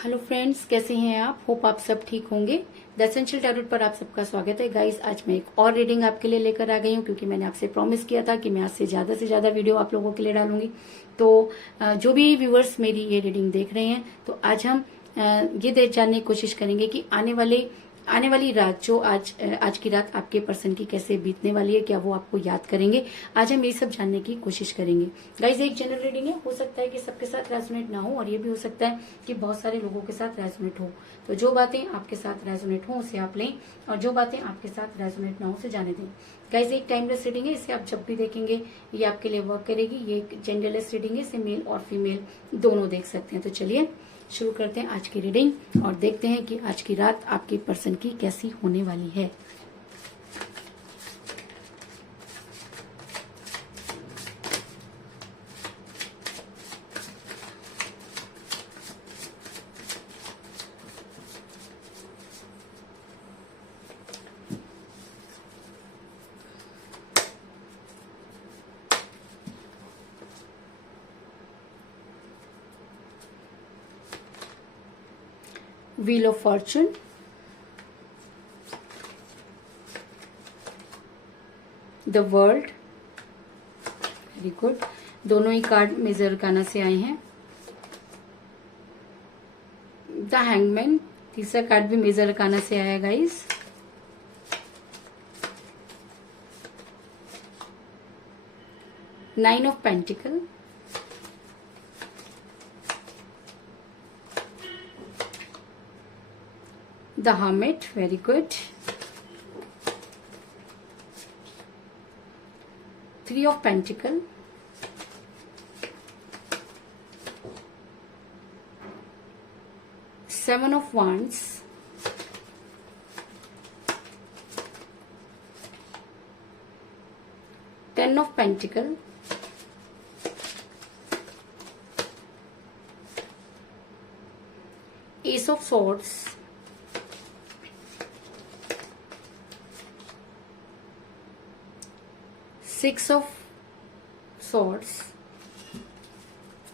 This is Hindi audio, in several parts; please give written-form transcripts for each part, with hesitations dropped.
हेलो फ्रेंड्स, कैसे हैं आप? होप आप सब ठीक होंगे। द एसेंशियल टैरोट पर आप सबका स्वागत है। गाइस, आज मैं एक और रीडिंग आपके लिए लेकर आ गई हूँ, क्योंकि मैंने आपसे प्रॉमिस किया था कि मैं आज से ज्यादा वीडियो आप लोगों के लिए डालूंगी। तो जो भी व्यूअर्स मेरी ये रीडिंग देख रहे हैं, तो आज हम ये जानने की कोशिश करेंगे कि आने वाली रात, जो आज की रात आपके पर्सन की कैसे बीतने वाली है, क्या वो आपको याद करेंगे। आज हम ये सब जानने की कोशिश करेंगे। गाइस, एक जनरल रीडिंग है, हो सकता है कि सबके साथ रेजोनेट ना हो, और ये भी हो सकता है कि बहुत सारे लोगों के साथ रेजोनेट हो। तो जो बातें आपके साथ रेजोनेट हो उसे आप लें, और जो बातें आपके साथ रेजोनेट ना हो उसे जाने दें। गाइस, एक टाइमलेस रीडिंग है, इसे आप जब भी देखेंगे ये आपके लिए वर्क करेगी। ये एक जेंडरलेस रीडिंग है, इसे मेल और फीमेल दोनों देख सकते हैं। तो चलिए शुरू करते हैं आज की रीडिंग और देखते हैं कि आज की रात आपके पर्सन की कैसी होने वाली है। Wheel of Fortune, the world, very good. दोनों ही कार्ड मेजर अरकाना से आए हैं। द हैंगमैन, तीसरा कार्ड भी मेजर अरकाना से आया guys. Nine of pentacle, the hermit, very good. Three of pentacle, seven of wands, ten of pentacle, ace of swords, six of swords,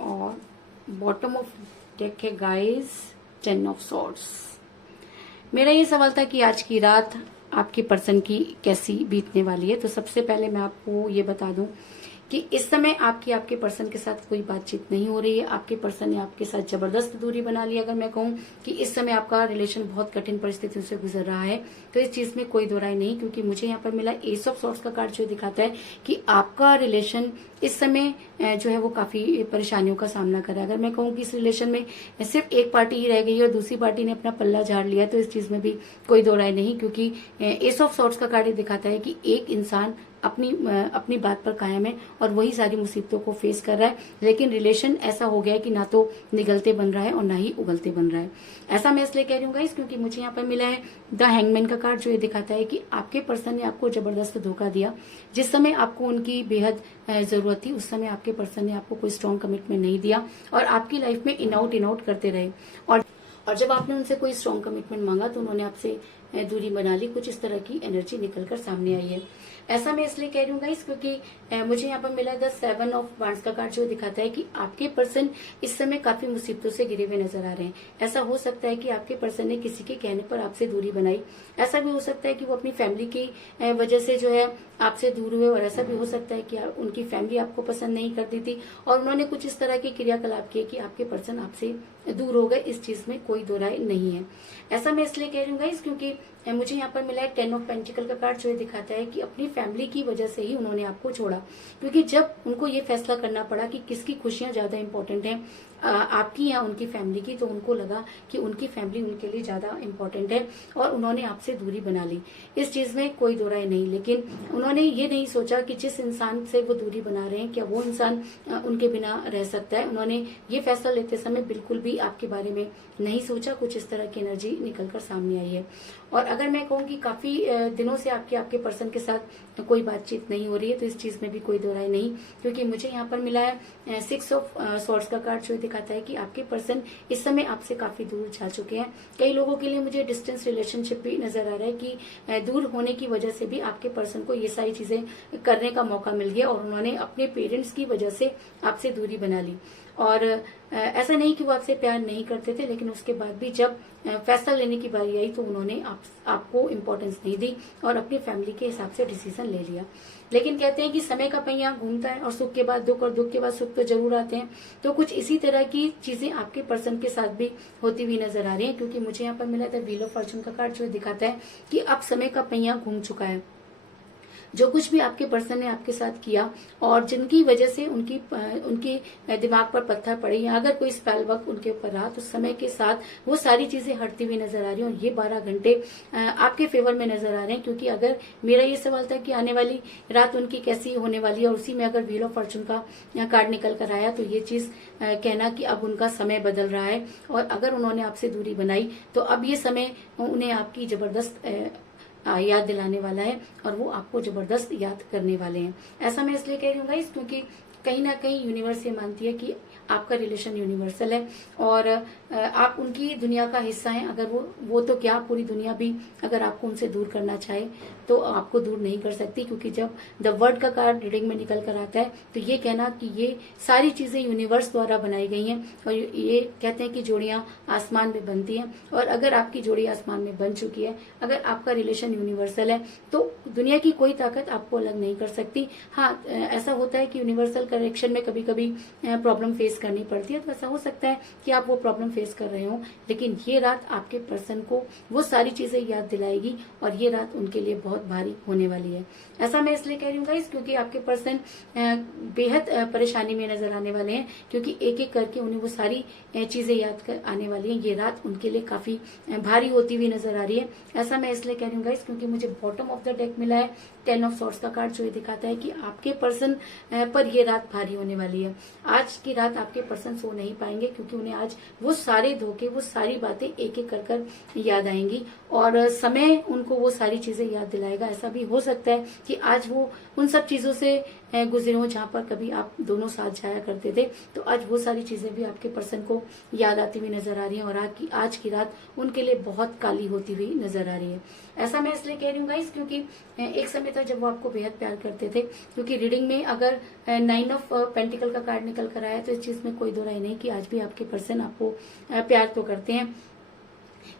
और बॉटम ऑफ डेक है गाइस टेन ऑफ सॉर्ड्स। मेरा ये सवाल था कि आज की रात आपके पर्सन की कैसी बीतने वाली है। तो सबसे पहले मैं आपको ये बता दूं कि इस समय आपके पर्सन के साथ कोई बातचीत नहीं हो रही है। आपके पर्सन ने आपके साथ जबरदस्त दूरी बना ली। अगर मैं कहूं कि इस समय आपका रिलेशन बहुत कठिन परिस्थितियों से गुजर रहा है, तो इस चीज में कोई दो राय नहीं, क्योंकि मुझे यहाँ पर मिला एस ऑफ सॉर्ड्स का कार्ड, जो दिखाता है कि आपका रिलेशन इस समय जो है वो काफी परेशानियों का सामना कर रहा है। अगर मैं कहूँ कि इस रिलेशन में सिर्फ एक पार्टी ही रह गई और दूसरी पार्टी ने अपना पल्ला झाड़ लिया, तो इस चीज में भी कोई दो राय नहीं, क्योंकि एस ऑफ सॉर्ड्स का कार्ड दिखाता है कि एक इंसान अपनी बात पर कायम है और वही सारी मुसीबतों को फेस कर रहा है। लेकिन रिलेशन ऐसा हो गया है कि ना तो निगलते बन रहा है और ना ही उगलते बन रहा है। ऐसा मैं इसलिए कह रही हूँ गाइस, क्योंकि मुझे यहाँ पर मिला है द हैंगमैन का कार्ड, जो ये दिखाता है कि आपके पर्सन ने आपको जबरदस्त धोखा दिया। जिस समय आपको उनकी बेहद जरूरत थी, उस समय आपके पर्सन ने आपको कोई स्ट्रॉन्ग कमिटमेंट नहीं दिया और आपकी लाइफ में इन आउट करते रहे। और जब आपने उनसे कोई स्ट्रॉन्ग कमिटमेंट मांगा, तो उन्होंने आपसे दूरी बना ली। कुछ इस तरह की एनर्जी निकलकर सामने आई है। ऐसा मैं इसलिए कह रही हूँ गाइस, क्योंकि मुझे यहाँ पर मिला द सेवन ऑफ वांड्स का कार्ड, जो दिखाता है कि आपके पर्सन इस समय काफी मुसीबतों से घिरे हुए नजर आ रहे हैं। ऐसा हो सकता है कि आपके पर्सन ने किसी के कहने पर आपसे दूरी बनाई। ऐसा भी हो सकता है कि वो अपनी फैमिली की वजह से जो है आपसे दूर हुए, और ऐसा भी हो सकता है कि उनकी फैमिली आपको पसंद नहीं करती थी और उन्होंने कुछ इस तरह के क्रियाकलाप किए कि आपके पर्सन आपसे दूर हो गए। इस चीज में कोई दो राय नहीं है। ऐसा मैं इसलिए कह रही हूँ गाइस, क्योंकि मुझे यहाँ पर मिला है टेन ऑफ पेंटिकल का कार्ड, जो दिखाता है कि अपनी फैमिली की वजह से ही उन्होंने आपको छोड़ा। क्योंकि जब उनको ये फैसला करना पड़ा कि किसकी खुशियां ज्यादा इंपॉर्टेंट हैं, आपकी या उनकी फैमिली की, तो उनको लगा कि उनकी फैमिली उनके लिए ज्यादा इंपॉर्टेंट है और उन्होंने आपसे दूरी बना ली। इस चीज में कोई दो राय नहीं। लेकिन उन्होंने ये नहीं सोचा कि जिस इंसान से वो दूरी बना रहे हैं, क्या वो इंसान उनके बिना रह सकता है। उन्होंने ये फैसला लेते समय बिल्कुल भी आपके बारे में नहीं सोचा। कुछ इस तरह की एनर्जी निकलकर सामने आई है। और अगर मैं कहूँ कि काफी दिनों से आपके पर्सन के साथ कोई बातचीत नहीं हो रही है, तो इस चीज में भी कोई दो राय नहीं, क्योंकि मुझे यहाँ पर मिला है सिक्स ऑफ सॉर्ड्स का कार्ड, जो दिखाता है कि आपके पर्सन इस समय आपसे काफी दूर जा चुके हैं। कई लोगों के लिए मुझे डिस्टेंस रिलेशनशिप भी नजर आ रहा है कि दूर होने की वजह से भी आपके पर्सन को ये सारी चीजें करने का मौका मिल गया और उन्होंने अपने पेरेंट्स की वजह से आपसे दूरी बना ली। और ऐसा नहीं कि वो आपसे प्यार नहीं करते थे, लेकिन उसके बाद भी जब फैसला लेने की बारी आई तो उन्होंने आपको इम्पोर्टेंस नहीं दी और अपनी फैमिली के हिसाब से डिसीजन ले लिया। लेकिन कहते हैं कि समय का पहिया घूमता है और सुख के बाद दुख और दुख के बाद सुख तो जरूर आते हैं। तो कुछ इसी तरह की चीजें आपके पर्सन के साथ भी होती हुई नजर आ रही है, क्योंकि मुझे यहाँ पर मिला था व्हील ऑफ फॉर्चून का कार्ड, जो दिखाता है कि अब समय का पहिया घूम चुका है। जो कुछ भी आपके पर्सन ने आपके साथ किया और जिनकी वजह से उनकी दिमाग पर पत्थर पड़े या अगर कोई स्पेल वर्क उनके ऊपर रहा, तो समय के साथ वो सारी चीजें हटती हुई नजर आ रही हैं और ये 12 घंटे आपके फेवर में नजर आ रहे हैं। क्योंकि अगर मेरा ये सवाल था कि आने वाली रात उनकी कैसी होने वाली है और उसी में अगर व्हील ऑफ फॉर्चून का कार्ड निकल कर आया, तो ये चीज कहना कि अब उनका समय बदल रहा है और अगर उन्होंने आपसे दूरी बनाई तो अब ये समय उन्हें आपकी जबरदस्त याद दिलाने वाला है और वो आपको जबरदस्त याद करने वाले हैं। ऐसा मैं इसलिए कह रही हूँ गाइस, क्योंकि कहीं ना कहीं यूनिवर्स ये मानती है कि आपका रिलेशन यूनिवर्सल है और आप उनकी दुनिया का हिस्सा हैं। अगर वो तो क्या, पूरी दुनिया भी अगर आपको उनसे दूर करना चाहे तो आपको दूर नहीं कर सकती, क्योंकि जब द वर्ड का कार्ड रीडिंग में निकल कर आता है तो ये कहना कि ये सारी चीजें यूनिवर्स द्वारा बनाई गई हैं और ये कहते हैं कि जोड़ियां आसमान में बनती हैं। और अगर आपकी जोड़ी आसमान में बन चुकी है, अगर आपका रिलेशन यूनिवर्सल है, तो दुनिया की कोई ताकत आपको अलग नहीं कर सकती। हाँ, ऐसा होता है कि यूनिवर्सल कनेक्शन में कभी कभी प्रॉब्लम फेस करनी पड़ती है, तो ऐसा हो सकता है कि आप वो प्रॉब्लम फेस कर रहे हो, लेकिन ये रात आपके पर्सन को वो सारी चीजें याद दिलाएगी और ये रात उनके लिए बहुत भारी होने वाली है। ऐसा मैं इसलिए कह रही हूँ गाइस, क्योंकि आपके पर्सन बेहद परेशानी में नजर आने वाले हैं, क्योंकि एक एक करके उन्हें वो सारी चीजें याद कर आने वाली हैं। ये रात उनके लिए काफी भारी होती हुई नजर आ रही है। ऐसा मैं इसलिए कह रही हूँ गाइस, क्योंकि मुझे बॉटम ऑफ द डेक मिला है 10 ऑफ सॉर्ड्स का कार्ड, जो ये दिखाता है कि आपके पर्सन पर ये रात भारी होने वाली है। आज की रात आपके पर्सन सो नहीं पाएंगे, क्योंकि उन्हें आज वो सारे धोखे, वो सारी बातें एक एक कर याद आएंगी और समय उनको वो सारी चीजें याद दिलाएगा। ऐसा भी हो सकता है कि आज वो उन सब चीजों से गुजरे हो जहां पर कभी आप दोनों साथ जाया करते थे, तो आज वो सारी चीजें भी आपके पर्सन को याद आती हुई नजर आ रही है और आज की रात उनके लिए बहुत काली होती हुई नजर आ रही है। ऐसा मैं इसलिए कह रही हूँ गाइस, क्योंकि एक समय था जब वो आपको बेहद प्यार करते थे। क्योंकि रीडिंग में अगर 9 ऑफ पेंटिकल का कार्ड निकल कर आया, तो इस चीज में कोई दो राय नहीं कि आज भी आपके पर्सन आपको प्यार तो करते हैं।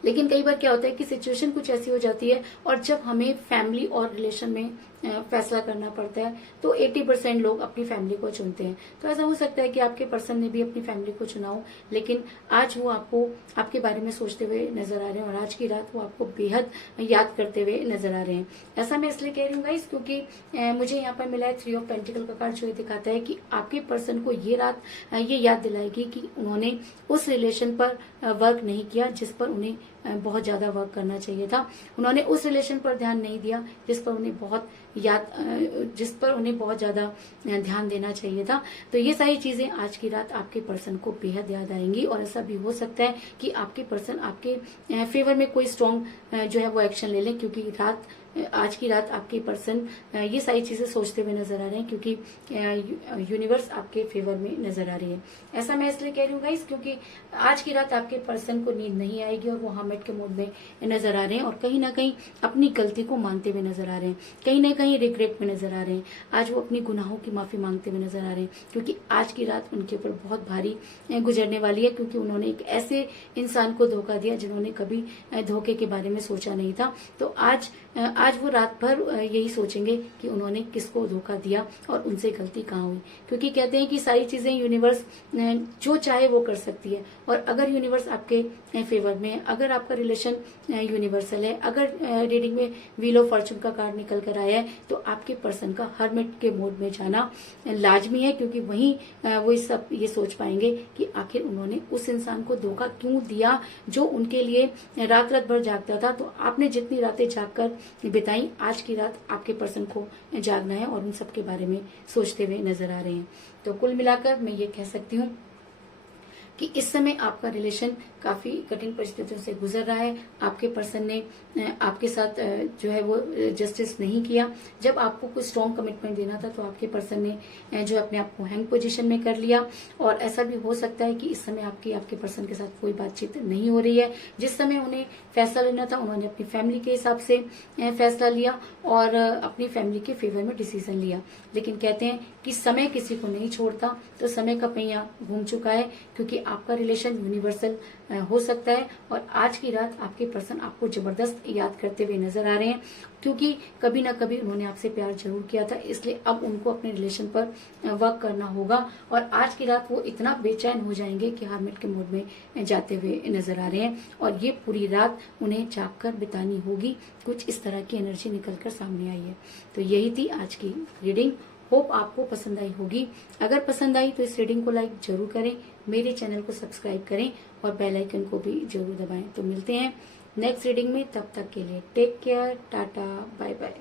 लेकिन कई बार क्या होता है कि सिचुएशन कुछ ऐसी हो जाती है और जब हमें फैमिली और रिलेशन में फैसला करना पड़ता है, तो 80% लोग अपनी फैमिली को चुनते हैं। तो ऐसा हो सकता है कि आपके पर्सन ने भी अपनी फैमिली को चुना हो, लेकिन आज वो आपके बारे में सोचते हुए नजर आ रहे हैं और आज की रात वो आपको बेहद याद करते हुए नजर आ रहे हैं। ऐसा मैं इसलिए कह रही हूँ गाइस, क्योंकि मुझे यहाँ पर मिला है 3 ऑफ पेंटिकल का कार्ड, जो दिखाता है कि आपके पर्सन को ये रात ये याद दिलाएगी कि उन्होंने उस रिलेशन पर वर्क नहीं किया जिस पर उन्हें बहुत ज्यादा वर्क करना चाहिए था। उन्होंने उस रिलेशन पर ध्यान नहीं दिया जिस पर उन्हें बहुत ज्यादा ध्यान देना चाहिए था। तो ये सारी चीजें आज की रात आपके पर्सन को बेहद याद आएंगी और ऐसा भी हो सकता है कि आपके पर्सन आपके फेवर में कोई स्ट्रॉन्ग जो है वो एक्शन ले लें, क्योंकि आज की रात आपके पर्सन ये सारी चीजें सोचते हुए नजर आ रहे हैं, क्योंकि यूनिवर्स आपके फेवर में नजर आ रही है। ऐसा मैं इसलिए कह रही हूँ गाइस, क्योंकि आज की रात आपके पर्सन को नींद नहीं आएगी और वो हामिद के मूड में नजर आ रहे हैं और कहीं ना कहीं अपनी गलती को मानते हुए नजर आ रहे हैं, कहीं ना कहीं रिग्रेट में नजर आ रहे हैं। आज वो अपनी गुनाहों की माफी मांगते हुए नजर आ रहे हैं, क्योंकि आज की रात उनके ऊपर बहुत भारी गुजरने वाली है, क्योंकि उन्होंने एक ऐसे इंसान को धोखा दिया जिन्होंने कभी धोखे के बारे में सोचा नहीं था। तो आज वो रात भर यही सोचेंगे कि उन्होंने किसको धोखा दिया और उनसे गलती कहाँ हुई, क्योंकि कहते हैं कि सारी चीजें यूनिवर्स जो चाहे वो कर सकती है। और अगर यूनिवर्स आपके फेवर में है, अगर आपका रिलेशन यूनिवर्सल है, अगर रीडिंग में व्हील ऑफ फॉर्चून का कार्ड निकल कर आया है, तो आपके पर्सन का हर्मिट के मोड में जाना लाजमी है, क्योंकि वहीं वो ये सोच पाएंगे कि आखिर उन्होंने उस इंसान को धोखा क्यों दिया जो उनके लिए रात भर जागता था। तो आपने जितनी रातें जागकर बिताई, आज की रात आपके पर्सन को जागना है और उन सब के बारे में सोचते हुए नजर आ रहे हैं। तो कुल मिलाकर मैं ये कह सकती हूँ कि इस समय आपका रिलेशन काफी कठिन परिस्थितियों से गुजर रहा है। आपके पर्सन ने आपके साथ जो है वो जस्टिस नहीं किया। जब आपको कोई स्ट्रॉन्ग कमिटमेंट देना था तो आपके पर्सन ने जो अपने आप को हैंग पोजीशन में कर लिया। और ऐसा भी हो सकता है कि इस समय आपके पर्सन के साथ कोई बातचीत नहीं हो रही है। जिस समय उन्हें फैसला लेना था उन्होंने अपनी फैमिली के हिसाब से फैसला लिया और अपनी फैमिली के फेवर में डिसीजन लिया। लेकिन कहते हैं कि समय किसी को नहीं छोड़ता, तो समय का पहिया घूम चुका है, क्योंकि आपका रिलेशन यूनिवर्सल हो सकता है। और आज की रात आपके पर्सन आपको जबरदस्त याद करते हुए नजर आ रहे हैं, क्योंकि कभी ना कभी उन्होंने आपसे प्यार जरूर किया था। इसलिए अब उनको अपने रिलेशन पर वर्क करना होगा। और आज की रात वो इतना बेचैन हो जाएंगे कि हार्मिट के मोड में जाते हुए नजर आ रहे हैं। और ये पूरी रात उन्हें जाग कर बितानी होगी। कुछ इस तरह की एनर्जी निकल कर सामने आई है। तो यही थी आज की रीडिंग। होप आपको पसंद आई होगी। अगर पसंद आई तो इस रीडिंग को लाइक जरूर करें, मेरे चैनल को सब्सक्राइब करें और बेल आइकन को भी जरूर दबाएं। तो मिलते हैं नेक्स्ट रीडिंग में, तब तक के लिए take care, tata, bye bye.